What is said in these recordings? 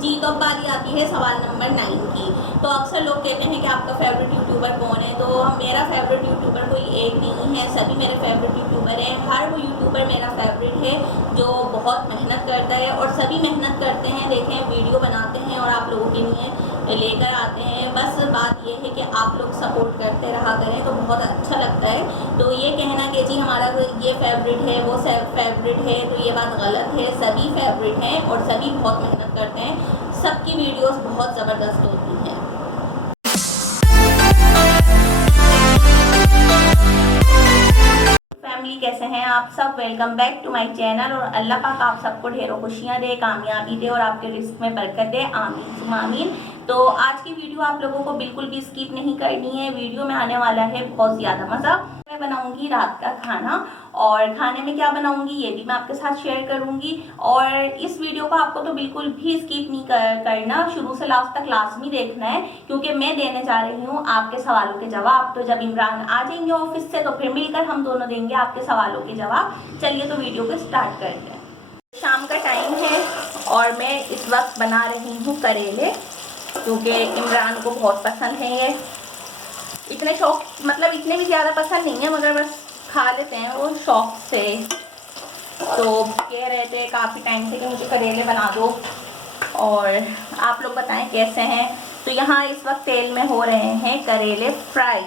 जी, तो अब बारी आती है सवाल नंबर 9 की। तो अक्सर लोग कहते हैं कि आपका फेवरेट यूट्यूबर कौन है? तो मेरा फेवरेट यूट्यूबर कोई एक नहीं है, सभी मेरे फेवरेट यूट्यूबर हैं। हर वो यूट्यूबर मेरा फेवरेट है जो बहुत मेहनत करता है, और सभी मेहनत करते हैं, देखें वीडियो बनाते हैं और आप लोगों के लिए लेकर आते हैं। बस बात ये है कि आप लोग सपोर्ट करते रहा करें तो बहुत अच्छा लगता है। तो ये कहना कि जी हमारा ये फेवरेट है, वो फेवरेट है, तो ये बात गलत है। सभी फेवरेट हैं और सभी बहुत मेहनत करते हैं। सबकी वीडियोस बहुत ज़बरदस्त होती हैं। फैमिली, कैसे हैं आप सब? Welcome back to my channel. और अल्लाह पाक आप सबको ढेरों खुशियाँ दे, कामयाबी दे और आपके रिस्क में बरकत दे। आमीन सुम्मा आमीन। तो आज की वीडियो आप लोगों को बिल्कुल भी स्किप नहीं करनी है। वीडियो में आने वाला है बहुत ज़्यादा मज़ा। मैं बनाऊंगी रात का खाना, और खाने में क्या बनाऊंगी ये भी मैं आपके साथ शेयर करूंगी। और इस वीडियो को आपको तो बिल्कुल भी स्किप नहीं करना, शुरू से लास्ट तक लाजमी देखना है, क्योंकि मैं देने जा रही हूँ आपके सवालों के जवाब। तो जब इमरान आ जाएंगे ऑफिस से तो फिर मिलकर हम दोनों देंगे आपके सवालों के जवाब। चलिए तो वीडियो को स्टार्ट करते हैं। शाम का टाइम है और मैं इस वक्त बना रही हूँ करेले, क्योंकि इमरान को बहुत पसंद है ये। इतने शौक, मतलब इतने भी ज़्यादा पसंद नहीं है, मगर बस खा लेते हैं वो शौक से। तो कह रहे थे काफ़ी टाइम से कि मुझे करेले बना दो, और आप लोग बताएं कैसे हैं। तो यहाँ इस वक्त तेल में हो रहे हैं करेले फ्राई,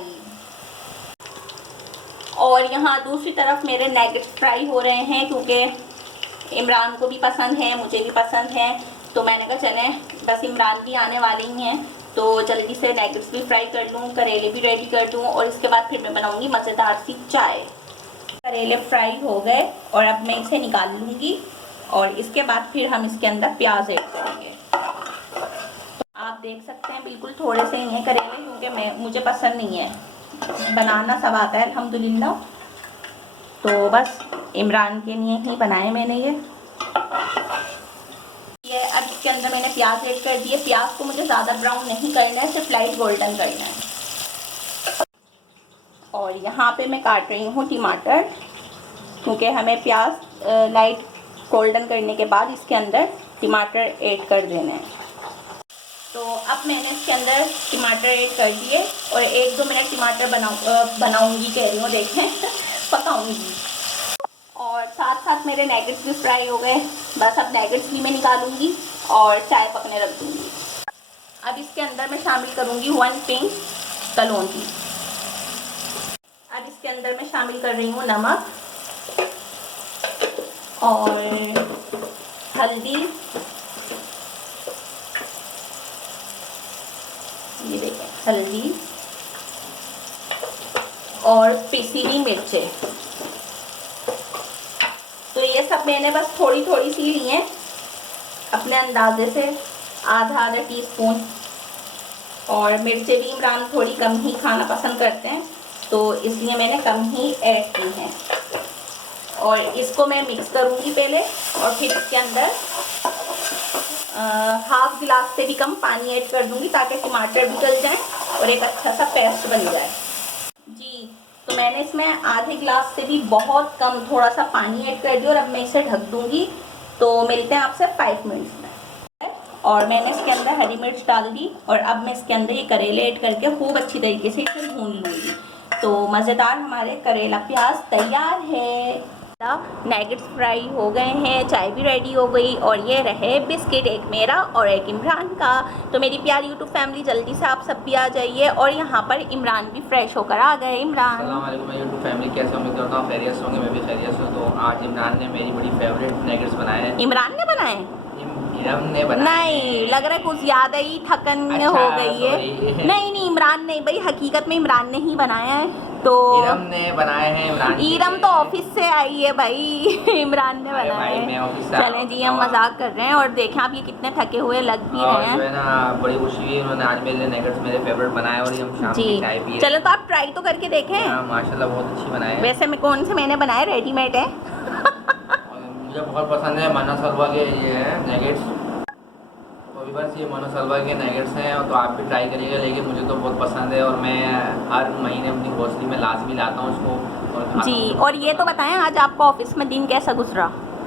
और यहाँ दूसरी तरफ मेरे नैगेट्स फ्राई हो रहे हैं, क्योंकि इमरान को भी पसंद है, मुझे भी पसंद है। तो मैंने कहा चलें, बस इमरान भी आने वाले ही हैं तो जल्दी से नैगेट्स भी फ्राई कर लूँ, करेले भी रेडी कर दूँ, और इसके बाद फिर मैं बनाऊँगी मज़ेदार सी चाय। करेले फ्राई हो गए और अब मैं इसे निकाल लूँगी, और इसके बाद फिर हम इसके अंदर प्याज ऐड करेंगे। तो आप देख सकते हैं बिल्कुल थोड़े से ही हैं करेले, क्योंकि मुझे पसंद नहीं है, बनाना सब आता है अल्हम्दुलिल्लाह। तो बस इमरान के लिए ही बनाए मैंने ये। अब इसके अंदर मैंने प्याज ऐड कर दिए। प्याज को मुझे ज़्यादा ब्राउन नहीं करना है, सिर्फ लाइट गोल्डन करना है। और यहाँ पे मैं काट रही हूँ टमाटर, क्योंकि हमें प्याज लाइट गोल्डन करने के बाद इसके अंदर टमाटर ऐड कर देने हैं। तो अब मैंने इसके अंदर टमाटर ऐड कर दिए, और 1-2 मिनट टमाटर बनाऊँगी कह रही हूँ, देखें पकाऊँगी। और साथ साथ मेरे नैगेट्स भी फ्राई हो गए। बस अब नैगेट्स भी मैं निकालूंगी और चाय पकने रख दूंगी। अब इसके अंदर मैं शामिल करूंगी 1 पिंच कलौंजी। अब इसके अंदर मैं शामिल कर रही हूँ नमक और हल्दी, ये देखें हल्दी, और पिसी हुई मिर्चें। तो ये सब मैंने बस थोड़ी थोड़ी सी ली हैं, अपने अंदाजे से आधा टीस्पून। और मिर्चें भी इमरान थोड़ी कम ही खाना पसंद करते हैं, तो इसलिए मैंने कम ही ऐड की हैं। और इसको मैं मिक्स करूँगी पहले, और फिर इसके अंदर हाफ गिलास से भी कम पानी ऐड कर दूँगी, ताकि टमाटर भी गल जाएँ और एक अच्छा सा पेस्ट बन जाए। जी, तो मैंने इसमें आधे गिलास से भी बहुत कम थोड़ा सा पानी ऐड कर दिया, और अब मैं इसे ढक दूंगी। तो मिलते हैं आपसे 5 मिनट्स में। और मैंने इसके अंदर हरी मिर्च डाल दी, और अब मैं इसके अंदर ये करेले ऐड करके खूब अच्छी तरीके से इसे भून लूँगी। तो मज़ेदार हमारे करेला प्याज तैयार है। नैगेट्स फ्राई हो गए हैं, चाय भी रेडी हो गई, और ये रहे बिस्किट, एक मेरा और एक इमरान का। तो मेरी प्यारी यूट्यूब फैमिली, जल्दी से आप सब भी आ जाइए। और यहाँ पर इमरान भी फ्रेश होकर आ गए। इमरान, अस्सलाम वालेकुम यूट्यूब फैमिली, कैसे उम्मीद करता हूँ खैरियत से होंगे। मैं भी खैरियत से हूँ। तो आज इमरान ने मेरी बड़ी फेवरेट नैगेट्स बनाए हैं। इमरान ने बनाए? इरम ने बनाए? नहीं, लग रहा है कुछ ज़्यादा ही थकन हो गई है। नहीं, इमरान नहीं भाई, हकीकत में इमरान ने ही बनाया है। तो इरम ने बनाए हैं। इरम तो ऑफिस से आई है भाई, इमरान ने बनाया है। चलें जी, हम मजाक कर रहे हैं। और देखें आप ये कितने थके हुए लग भी रहे हैं। जो है ना, बड़ी खुशी हुई, उन्होंने आज मेरे नैगेट्स मेरे फेवरेट बनाए, और हम शाम की चाय पी रहे हैं। चलो तो आप ट्राई तो करके देखें। माशाल्लाह बहुत अच्छी बनाए। वैसे मैं कौन से मैंने बनाए, रेडीमेड है। मुझे बहुत पसंद है माना सलवा के ये है नैगेट्स। बस ये माना सलवा के नैगेट्स हैं, तो आप भी ट्राई करिएगा। लेकिन मुझे तो बहुत पसंद है, और मैं हर महीने अपनी ग्रोसरी में लाजमी लाता हूँ उसको और खाता हूँ। जी, और ये तो बताएं आज आपका ऑफिस में दिन कैसा गुजरा?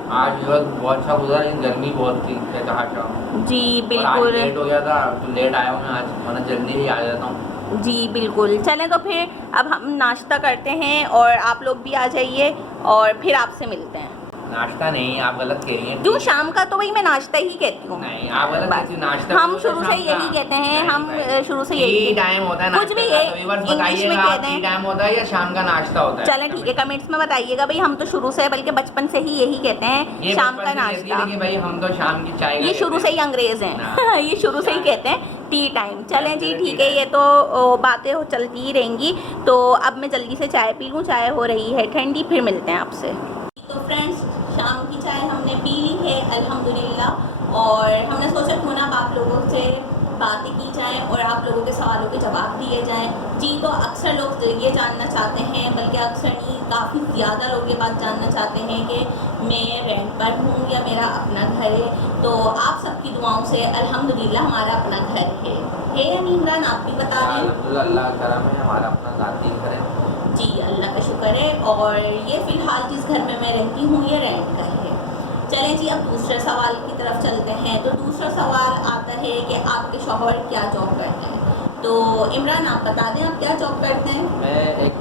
आज दिवस बहुत अच्छा गुजरा, लेकिन गर्मी बहुत थी चकाचक। जी और आज बिल्कुल। लेट हो गया था तो लेट आया हूँ मैं आज, वरना जल्दी ही आ जाता हूँ। जी बिल्कुल। चलें तो फिर अब हम नाश्ता करते हैं और आप लोग भी आ जाइए और फिर आपसे मिलते हैं। नाश्ता नहीं, आप गलत कह रही हैं। क्यों? शाम का तो वही मैं नाश्ता ही कहती हूँ। नहीं, आप गलत कहती हैं, नाश्ता हम बोलते हैं शुरू से शाम का। यही कहते हैं, नहीं हम भाई, शुरू से टी यही टाइम होता है कुछ भी नाश्ते का, ये तो एक बार इंग्लिश में बताइएगा कह आप, टी दें। टाइम होता है या शाम का नाश्ता होता है? चलें ठीक है, कमेंट्स में बताइएगा भाई। हम तो शुरू से बल्कि बचपन से ही यही कहते हैं, ये शाम बचपन का से कहती है, नाश्ता। लेकिन भाई हम तो शाम की चाय का ये शुरू कहते से ही हैं। अंग्रेज ना। हैं। ये शुरू से ही चाय। कहते हैं टी टाइम। चलें जी टी ठीक है, टाइम। ये तो बातें चलती ही रहेंगी। तो अब मैं जल्दी से चाय पी लूँ, चाय हो रही है ठंडी, फिर मिलते हैं आपसे। तो फ्रेंड्स, शाम की चाय हमने पी ली है अल्हम्दुलिल्लाह, और हमने सोचा क्यों ना आप लोगों से बातें की जाएं और आप लोगों के सवालों के जवाब दिए जाएं। जी, तो अक्सर लोग ये जानना चाहते हैं, बल्कि अक्सर नहीं, काफ़ी ज़्यादा लोग ये बात जानना चाहते हैं कि मैं रेंट पर हूँ या मेरा अपना घर है। तो आप सबकी दुआओं से अल्हम्दुलिल्लाह हमारा अपना घर है या नहीं इमरान? आप भी बता दें। अल्लाह का करम है, हमारा अपना ज़ाती घर है। जी, अल्लाह का शुक्र है। और ये फ़िलहाल जिस घर में मैं रहती हूँ ये रेंट का है। चलें जी, अब दूसरे सवाल की तरफ चलते हैं। तो दूसरा सवाल आता है कि आपके शौहर क्या जॉब करते हैं? तो इमरान आप बता दें, आप क्या जॉब करते हैं? मैं एक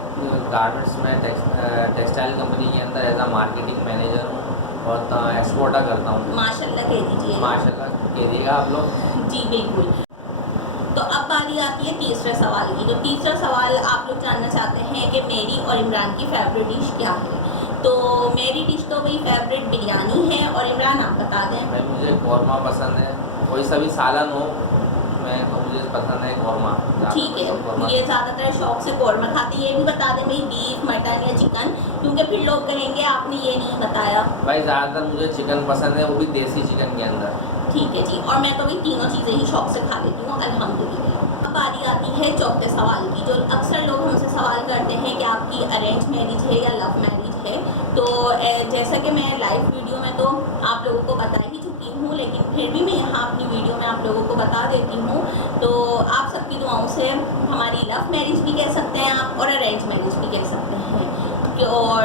गारमेंट्स में टेक्सटाइल कंपनी के अंदर एज अ मार्केटिंग मैनेजर हूँ और एक्सपोर्टर करता हूँ। माशाल्लाह कह दीजिए। माशाल्लाह कहिएगा आप लोग। जी बिल्कुल। तो अब बारी आती है तीसरे सवाल की। तो तीसरा सवाल आप लोग जानना चाहते हैं कि मेरी और इमरान की फेवरेट डिश क्या है? तो मेरी डिश तो वही फेवरेट बिरयानी है, और इमरान आप बता दें। भाई मुझे कौरमा पसंद है, कोई सा भी सालन हो, मैं तो मुझे पसंद है कौरमा। ठीक है, ये ज़्यादातर शौक से कौरमा खाते हैं। ये भी बता दें भाई, बीफ, मटन या चिकन, क्योंकि फिर लोग कहेंगे आपने ये नहीं बताया। भाई ज़्यादातर मुझे चिकन पसंद है, वो भी देसी चिकन के अंदर। ठीक है जी, और मैं तो भाई तीनों चीज़ें ही शौक से खा लेती हूँ अल्हम्दुलिल्लाह। अब बारी आती है चौथे सवाल की। जो अक्सर लोग हमसे सवाल करते हैं कि आपकी अरेंज मैरिज है या लव मैरिज है। तो जैसा कि मैं लाइव वीडियो में तो आप लोगों को बता ही चुकी हूँ, लेकिन फिर भी मैं यहाँ अपनी वीडियो में आप लोगों को बता देती हूँ। तो आप सबकी दुआओं से हमारी लव मैरिज भी कह सकते हैं आप, और अरेंज मैरिज भी कह सकते हैं। और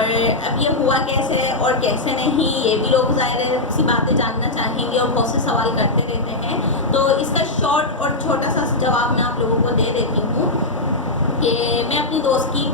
अब ये हुआ कैसे और कैसे नहीं, ये भी लोग ज़ाहिर सी बातें जानना चाहेंगे और बहुत से सवाल करते रहते हैं। तो इसका शॉर्ट और छोटा सा जवाब मैं आप लोगों को दे देती हूँ कि मैं अपनी दोस्त की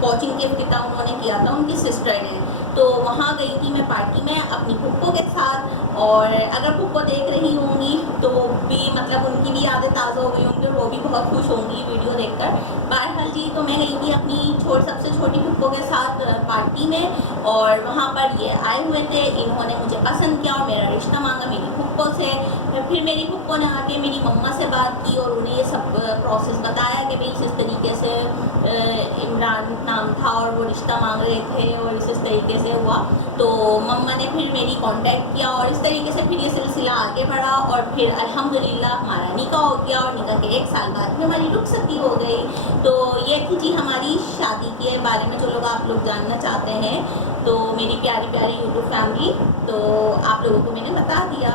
कोचिंग के इफ्तिताह उन्होंने किया था, उनकी सिस्टर ने। तो वहाँ गई थी मैं पार्टी में अपनी फुप्पो के साथ, और अगर फुप्पो देख रही होंगी तो भी मतलब उनकी भी यादें ताज़ा हो गई होंगी और वो भी बहुत खुश होंगी वीडियो देखकर। बहरहाल जी, तो मैं गई थी अपनी सबसे छोटी फुप्पो के साथ पार्टी में, और वहाँ पर ये आए हुए थे। इन्होंने मुझे पसंद किया और मेरा रिश्ता मांगा मेरी फुप्पो से। फिर मेरी फुप्पो ने आके मेरी मम्मा से बात की और उन्हें ये सब प्रोसेस बताया कि भाई इस तरीके से इमरान नाम था और वो रिश्ता मांग रहे थे और इस तरीके से हुआ। तो मम्मा ने फिर मेरी कांटेक्ट किया और इस तरीके से फिर ये सिलसिला आगे बढ़ा, और फिर अल्हम्दुलिल्लाह हमारा निकाह हो गया, और निकाह के 1 साल बाद में हमारी रुखसती हो गई। तो ये थी जी हमारी शादी के बारे में जो लोग आप लोग जानना चाहते हैं। तो मेरी प्यारी प्यारी यूट्यूब फैमिली, तो आप लोगों को मैंने बता दिया।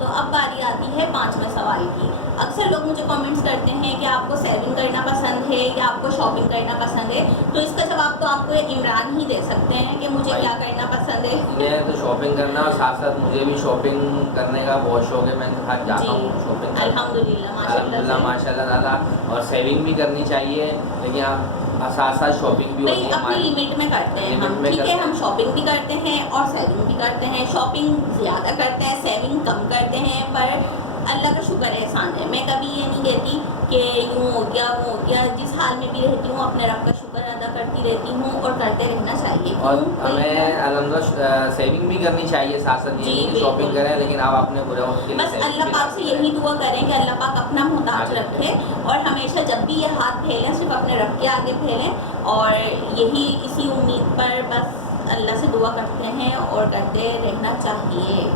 तो अब बारी आती है 5वें सवाल की। अक्सर लोग मुझे कमेंट्स करते हैं कि आपको सेविंग करना पसंद है या आपको शॉपिंग करना पसंद है। तो इसका जवाब तो आपको इमरान ही दे सकते हैं कि मुझे क्या करना पसंद है। मैं तो शॉपिंग करना, और साथ साथ मुझे भी शॉपिंग करने का बहुत शौक है। मैं साथ जाता हूँ शॉपिंग। अल्हम्दुलिल्लाह माशाल्लाह ताला। और सेविंग भी करनी चाहिए, लेकिन आप साथ साथ शॉपिंग भी होती है अपनी लिमिट में करते हैं हम। ठीक है, हम शॉपिंग भी करते हैं और सेविंग भी करते हैं। शॉपिंग ज़्यादा करते हैं, सेविंग कम करते हैं, पर अल्लाह का शुक्र है, एहसान है। मैं कभी ये नहीं कहती कि यूँ हो गया वो हो गया। जिस हाल में भी रहती हूँ अपने रब का शुक्र अदा करती रहती हूँ, और करते रहना चाहिए। और हमें अल्हम्दुलिल्लाह सेविंग भी करनी चाहिए, साथ साथ ये नहीं शॉपिंग करें, लेकिन आप अपने बुरे वक्त के लिए बस अल्लाह पाक से यही दुआ करें कि अल्लाह पाक अपना मोहताज रखे, और हमेशा जब भी ये हाथ फैलें सिर्फ अपने रब के आगे फैलें। और यही इसी उम्मीद पर बस अल्लाह से दुआ करते हैं और करते रहना चाहिए।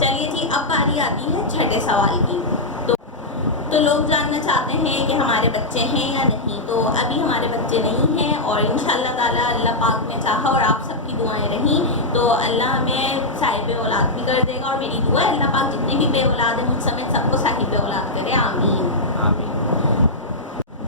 चलिए जी, अब बारी आती है 6ठे सवाल की। तो लोग जानना चाहते हैं कि हमारे बच्चे हैं या नहीं। तो अभी हमारे बच्चे नहीं हैं, और इंशाअल्लाह ताला अल्लाह पाक ने चाहा और आप सबकी दुआएं रहीं तो अल्लाह हमें साहिब औलाद भी कर देगा। और मेरी दुआ है अल्लाह पाक जितने भी बे औलाद हैं मुझ समेत सबको साहिब औलाद करे, आमीन आमीन।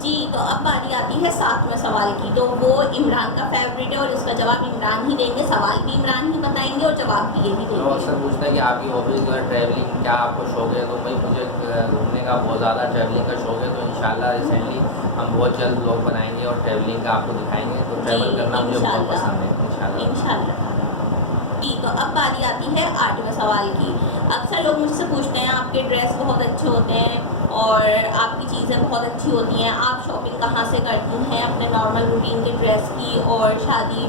जी, तो अब बारी आती है 7वें सवाल की। तो वो इमरान का फेवरेट है और इसका जवाब इमरान ही देंगे। सवाल भी इमरान ही बताएंगे और जवाब दिए ही तो देंगे। अक्सर पूछते हैं कि आपकी हॉबीज़ जो है ट्रैवलिंग, क्या आपको शौक है? तो भाई मुझे घूमने का बहुत ज़्यादा, ट्रैवलिंग का शौक है। तो इंशाल्लाह रिसेंटली हम बहुत जल्द ब्लॉग बनाएंगे और ट्रैवलिंग का आपको दिखाएंगे। तो ट्रैवल करना मुझे बहुत पसंद है इंशाल्लाह। इंशाल्लाह। जी, तो अब बारी आती है 8वें सवाल की। अक्सर लोग मुझसे पूछते हैं आपके ड्रेस बहुत अच्छे होते हैं और आपकी चीज़ें बहुत अच्छी होती हैं, आप शॉपिंग कहाँ से करती हैं अपने नॉर्मल रूटीन के ड्रेस की और शादी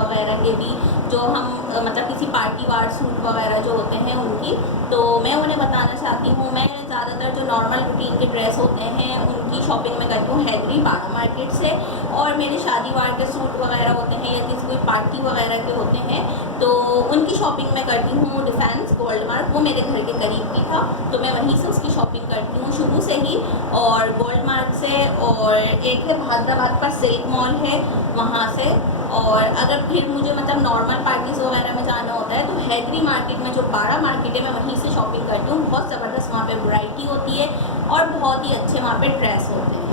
वगैरह के भी, जो हम मतलब किसी पार्टी वार सूट वगैरह जो होते हैं उनकी। तो मैं उन्हें बताना चाहती हूँ, मैं ज़्यादातर जो नॉर्मल रूटीन के ड्रेस होते हैं उनकी शॉपिंग मैं करती हूँ हैदरी बाड़ा मार्केट से, और मेरे शादी वार के सूट वगैरह होते हैं या किसी कोई पार्टी वगैरह के होते हैं तो उनकी शॉपिंग मैं करती हूँ डिफेंस गोल्ड मार्क, वो मेरे घर के करीब भी था तो मैं वहीं से उसकी शॉपिंग करती हूँ शुरू से ही, और गोल्ड मार्क से, और एक है हैदराबाद पर सिल्क मॉल है वहाँ से। और अगर फिर मुझे मतलब नॉर्मल पार्टीज़ वगैरह में जाना होता है तो हैदरी मार्केट में जो बाड़ा मार्केट है मैं वहीं से शॉपिंग करती हूँ। बहुत ज़बरदस्त वहाँ पे वैरायटी होती है और बहुत ही अच्छे वहाँ पे ड्रेस होते हैं।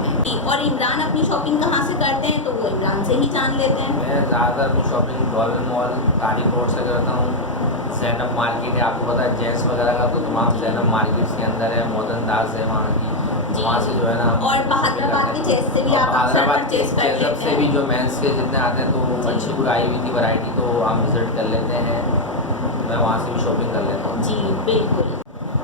और इमरान अपनी शॉपिंग कहाँ से करते हैं तो वो इमरान से ही जान लेते हैं। मैं ज़्यादातर अपनी shopping dollar mall, Tariq road से करता हूँ। जैनब मार्केट है, आपको पता है जेंट्स वगैरह का तो तमाम जैनब मार्केट्स के अंदर है, मॉडर्न दास है वहाँ की, तो वहाँ से जो है ना। और हैदराबाद के चेस से भी आप अक्सर परचेज कर लेते हैं। से भी जो मेंस के जितने आते हैं तो अच्छी पूरी आई हुई थी वैरायटी, तो हम विज़िट कर लेते हैं, मैं वहाँ से भी शॉपिंग कर लेता हूँ। जी बिल्कुल।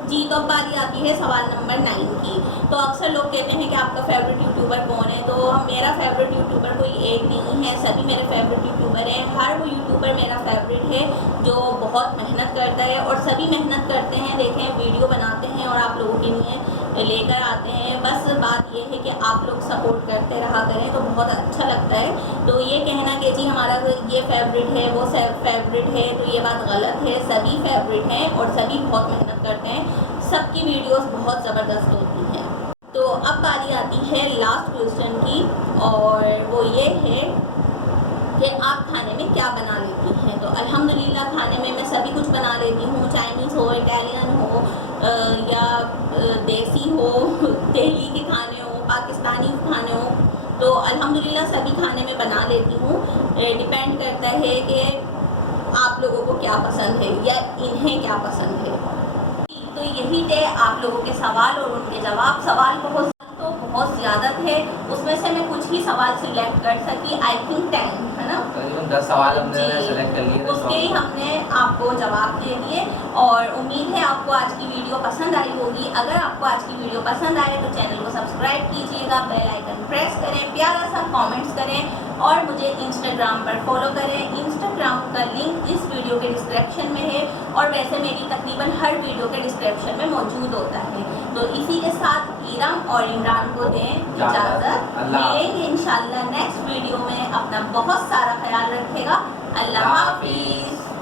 जी, तो अब बारी आती है सवाल नंबर 9 की। तो अक्सर लोग कहते हैं कि आपका फेवरेट यूट्यूबर कौन है, तो मेरा फेवरेट यूट्यूबर कोई एक नहीं है, सभी मेरे फेवरेट यूट्यूबर हैं। हर वो यूट्यूबर मेरा फेवरेट है जो बहुत मेहनत करता है, और सभी मेहनत करते हैं, देखें वीडियो बनाते हैं और आप लोगों के लिए लेकर आते हैं। बस बात ये है कि आप लोग सपोर्ट करते रहा करें तो बहुत अच्छा लगता है। तो ये कहना कि जी हमारा ये फेवरेट है वो फेवरेट है, तो ये बात गलत है। सभी फेवरेट हैं और सभी बहुत मेहनत करते हैं, सबकी वीडियोस बहुत ज़बरदस्त होती हैं। तो अब बारी आती है लास्ट क्वेश्चन की, और वो ये है कि आप खाने में क्या बना लेती हैं। तो अल्हम्दुलिल्लाह खाने में मैं सभी कुछ बना लेती हूँ, चाइनीज़ हो, इटालियन हो या देसी हो, दिल्ली के खाने हो, पाकिस्तानी खाने हो, तो अल्हम्दुलिल्लाह सभी खाने में बना लेती हूँ। डिपेंड करता है कि आप लोगों को क्या पसंद है या इन्हें क्या पसंद है। तो यही थे आप लोगों के सवाल और उनके जवाब। सवाल बहुत ज़्यादा थे, उसमें से मैं कुछ ही सवाल सिलेक्ट कर सकी, आई थिंक 10 है ना, करीबन 10 सवाल हमने सेलेक्ट कर लिए, उसके ही हमने आपको जवाब दे दिए। और उम्मीद है आपको आज की वीडियो पसंद आई होगी। अगर आपको आज की वीडियो पसंद आए तो चैनल को सब्सक्राइब कीजिएगा, बेल आइकन प्रेस करें, प्यारा सा कमेंट्स करें और मुझे इंस्टाग्राम पर फॉलो करें। इंस्टाग्राम का लिंक इस वीडियो के डिस्क्रिप्शन में है, और वैसे मेरी तकरीबन हर वीडियो के डिस्क्रिप्शन में मौजूद होता है। तो इसी के साथ इरम और इमरान को दें इजाज़त, मिलेंगे इंशाल्लाह नेक्स्ट वीडियो में। अपना बहुत सारा ख्याल रखेगा। अल्लाह हाफिज़।